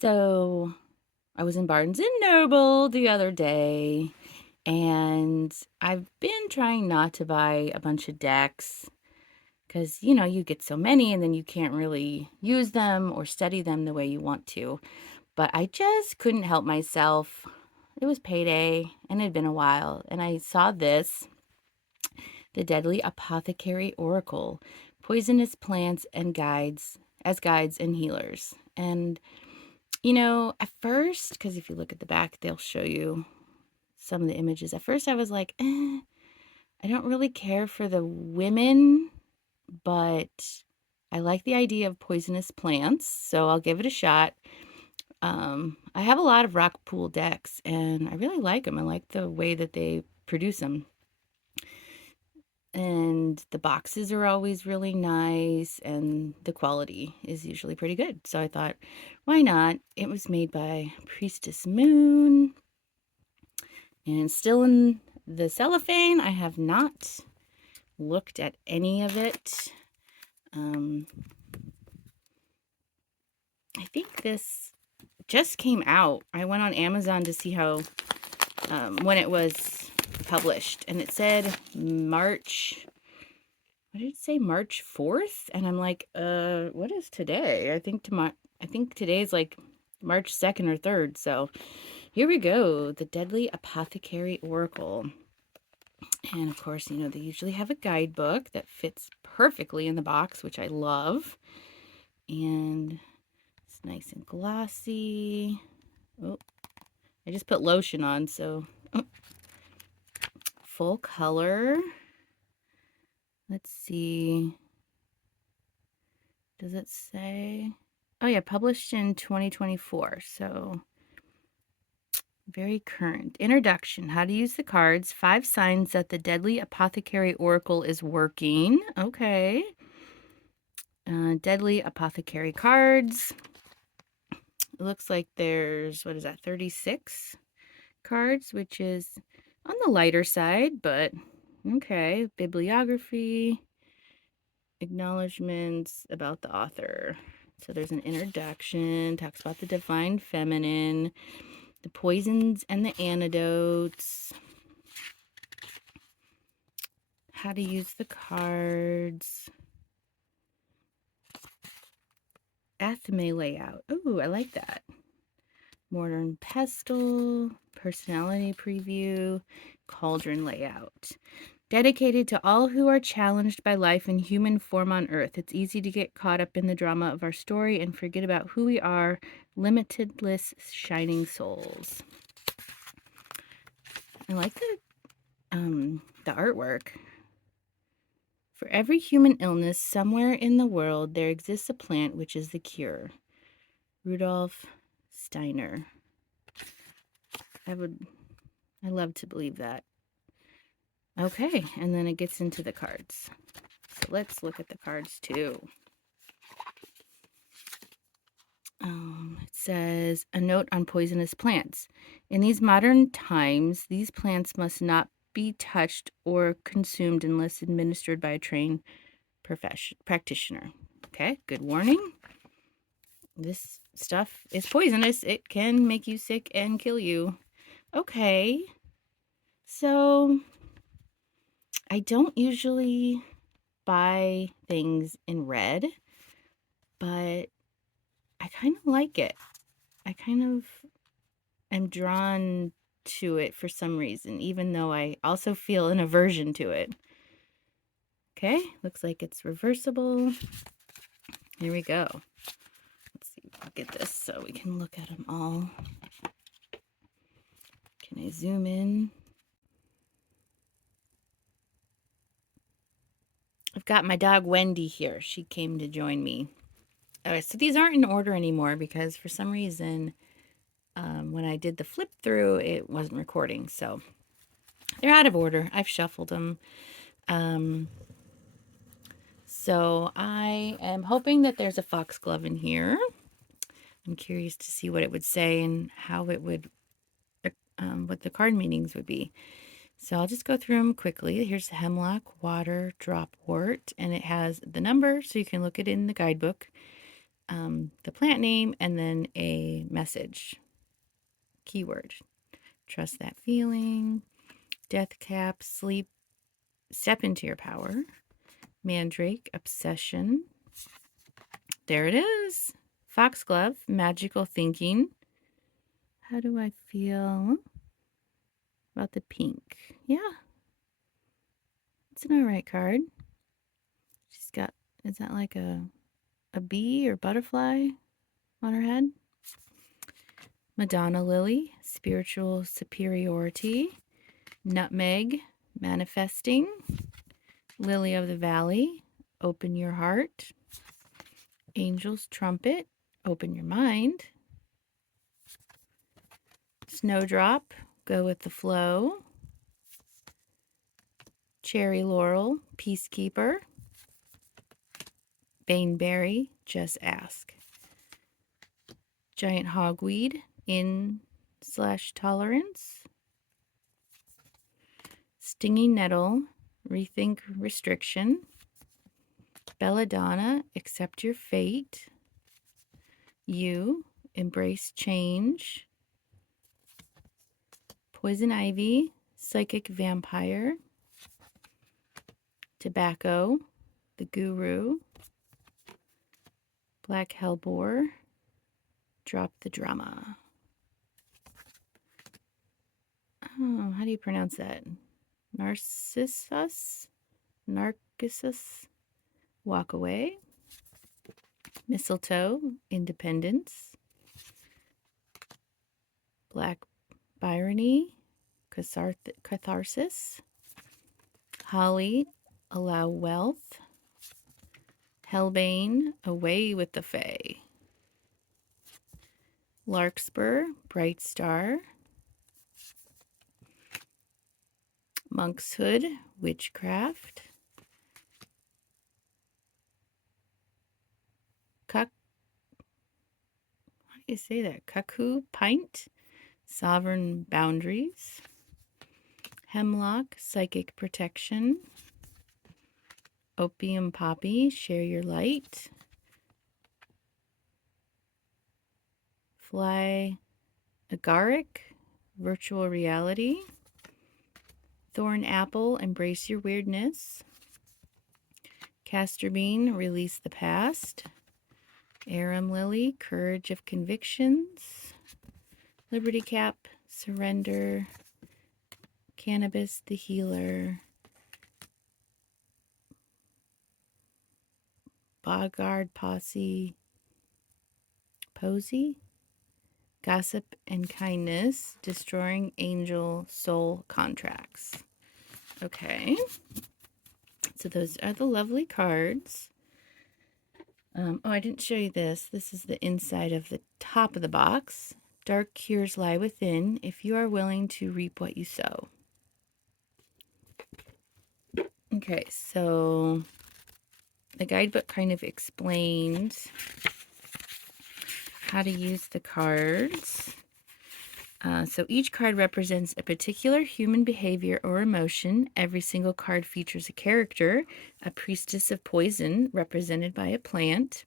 So I was in Barnes and Noble the other day, and I've been trying not to buy a bunch of decks because, you get so many and then you can't really use them or study them the way you want to. But I just couldn't help myself. It was payday and it had been a while, and I saw this, the Deadly Apothecary Oracle, poisonous plants and guides as guides and healers. And at first, because if you look at the back, they'll show you some of the images. At first, I was like, I don't really care for the women, but I like the idea of poisonous plants, so I'll give it a shot. I have a lot of rock pool decks, and I really like them. I like the way that they produce them. And the boxes are always really nice, and the quality is usually pretty good. So I thought, why not? It was made by Priestess Moon, and still in the cellophane. I have not looked at any of it. I think this just came out. I went on Amazon to see how when it was published, and it said March. What did it say? March 4th? And I'm like, what is today? I think today's like March 2nd or 3rd. So here we go. The Deadly Apothecary Oracle. And of course, they usually have a guidebook that fits perfectly in the box, which I love. And it's nice and glossy. Oh, I just put lotion on, so full color. Let's see. Does it say? Oh yeah, published in 2024. So very current. Introduction. How to use the cards. 5 signs that the Deadly Apothecary Oracle is working. Okay. Deadly Apothecary cards. It looks like there's, 36 cards, which is on the lighter side, but okay. Bibliography, acknowledgments about the author. So there's an introduction, talks about the divine feminine, the poisons and the antidotes, how to use the cards, athame layout. Oh, I like that. Modern pestle, personality preview, cauldron layout. Dedicated to all who are challenged by life in human form on earth. It's easy to get caught up in the drama of our story and forget about who we are, limitless shining souls. I like the artwork. For every human illness somewhere in the world, there exists a plant which is the cure. Rudolf Steiner. I love to believe that. Okay, and then it gets into the cards. So let's look at the cards too. It says, a note on poisonous plants. In these modern times, these plants must not be touched or consumed unless administered by a trained practitioner. Okay, good warning. This stuff is poisonous. It can make you sick and kill you. Okay, so I don't usually buy things in red, but I kind of like it. I kind of am drawn to it for some reason, even though I also feel an aversion to it. Okay, looks like it's reversible. Here we go. Let's see if I'll get this so we can look at them all. Can I zoom in? I've got my dog Wendy here. She came to join me. All right, so these aren't in order anymore because for some reason, when I did the flip through, it wasn't recording. So they're out of order. I've shuffled them. So I am hoping that there's a foxglove in here. I'm curious to see what it would say and how it would, what the card meanings would be. So I'll just go through them quickly. Here's the hemlock, water, dropwort, and it has the number, so you can look it in the guidebook. the plant name, and then a message keyword. Trust that feeling. Death cap, sleep, step into your power. Mandrake, obsession. There it is. Foxglove, magical thinking. How do I feel about the pink? Yeah, it's an alright card. She's got, is that like a bee or butterfly on her head? Madonna lily, spiritual superiority. Nutmeg, manifesting. Lily of the valley, open your heart. Angel's trumpet, open your mind. Snowdrop, go with the flow. Cherry laurel, peacekeeper. Baneberry, just ask. Giant hogweed, in/tolerance. Stinging nettle, rethink restriction. Belladonna, accept your fate. You, embrace change. Poison ivy, psychic vampire. Tobacco, the guru. Black hellebore, drop the drama. Oh, how do you pronounce that? Narcissus, walk away. Mistletoe, independence. Black Byrony, catharsis. Holly, allow wealth. Hellbane, away with the fae. Larkspur, bright star. Monk's hood, witchcraft. How do you say that? Cuckoo, pint. Sovereign boundaries. Hemlock, psychic protection. Opium poppy, share your light. Fly agaric, virtual reality. Thorn apple, embrace your weirdness. Castor bean, release the past. Arum lily, courage of convictions. Liberty cap, surrender. Cannabis, the healer. Bogard posse, posy. Gossip and kindness, destroying angel soul contracts. Okay, so those are the lovely cards. Oh, I didn't show you this. This is the inside of the top of the box. Dark cures lie within if you are willing to reap what you sow. Okay, so the guidebook kind of explains how to use the cards. So each card represents a particular human behavior or emotion. Every single card features a character, a priestess of poison represented by a plant.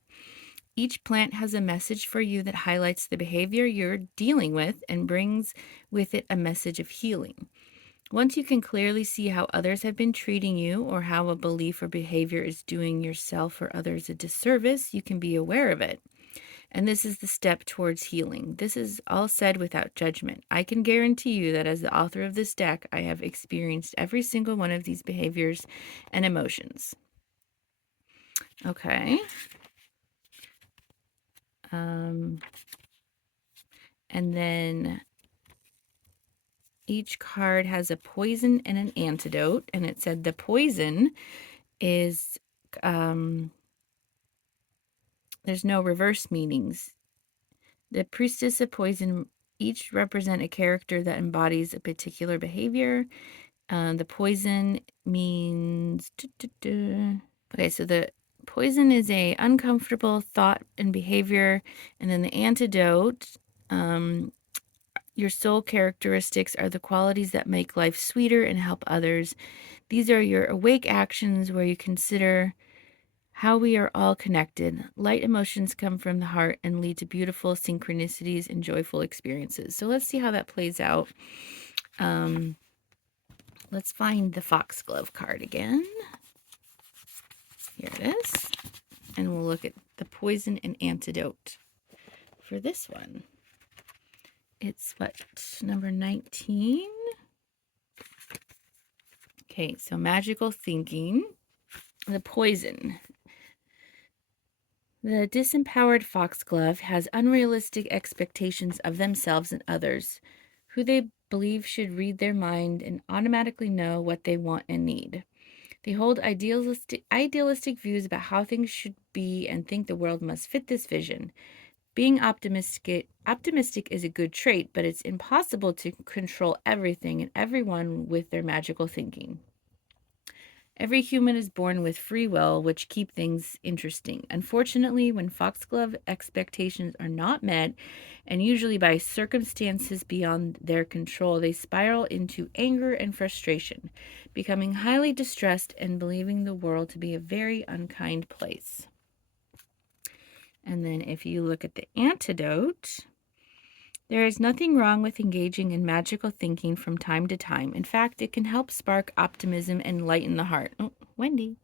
Each plant has a message for you that highlights the behavior you're dealing with and brings with it a message of healing. Once you can clearly see how others have been treating you or how a belief or behavior is doing yourself or others a disservice, you can be aware of it. And this is the step towards healing. This is all said without judgment. I can guarantee you that as the author of this deck, I have experienced every single one of these behaviors and emotions. Okay. And then each card has a poison and an antidote. And it said the poison is, there's no reverse meanings. The priestess of poison each represent a character that embodies a particular behavior. The poison means... Okay, so the poison is a uncomfortable thought and behavior. And then the antidote, your soul characteristics are the qualities that make life sweeter and help others. These are your awake actions where you consider how we are all connected. Light emotions come from the heart and lead to beautiful synchronicities and joyful experiences. So let's see how that plays out. Let's find the foxglove card again. Here it is. And we'll look at the poison and antidote for this one. It's what, number 19? Okay, so magical thinking. The poison. The disempowered foxglove has unrealistic expectations of themselves and others, who they believe should read their mind and automatically know what they want and need. They hold idealistic views about how things should be and think the world must fit this vision. Being optimistic is a good trait, but it's impossible to control everything and everyone with their magical thinking. Every human is born with free will, which keep things interesting. Unfortunately, when foxglove expectations are not met, and usually by circumstances beyond their control, they spiral into anger and frustration, becoming highly distressed and believing the world to be a very unkind place. And then if you look at the antidote, there is nothing wrong with engaging in magical thinking from time to time. In fact, it can help spark optimism and lighten the heart. Oh, Wendy.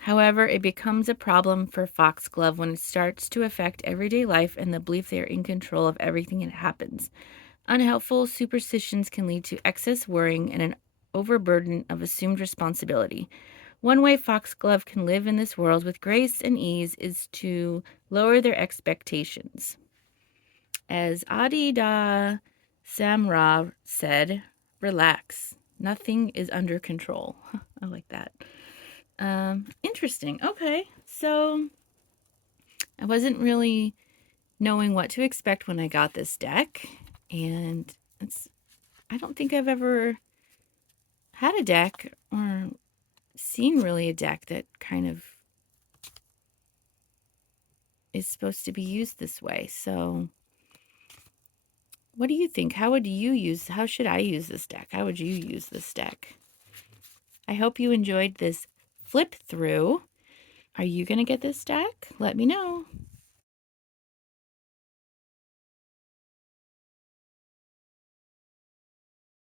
However, it becomes a problem for foxglove when it starts to affect everyday life and the belief they are in control of everything that happens. Unhelpful superstitions can lead to excess worrying and an overburden of assumed responsibility. One way foxglove can live in this world with grace and ease is to lower their expectations. As Adi Da Samra said, relax. Nothing is under control. I like that. Interesting. Okay. So I wasn't really knowing what to expect when I got this deck. And I don't think I've ever had a deck or seen really a deck that kind of is supposed to be used this way. So what do you think? How should I use this deck? How would you use this deck? I hope you enjoyed this flip through. Are you going to get this deck? Let me know.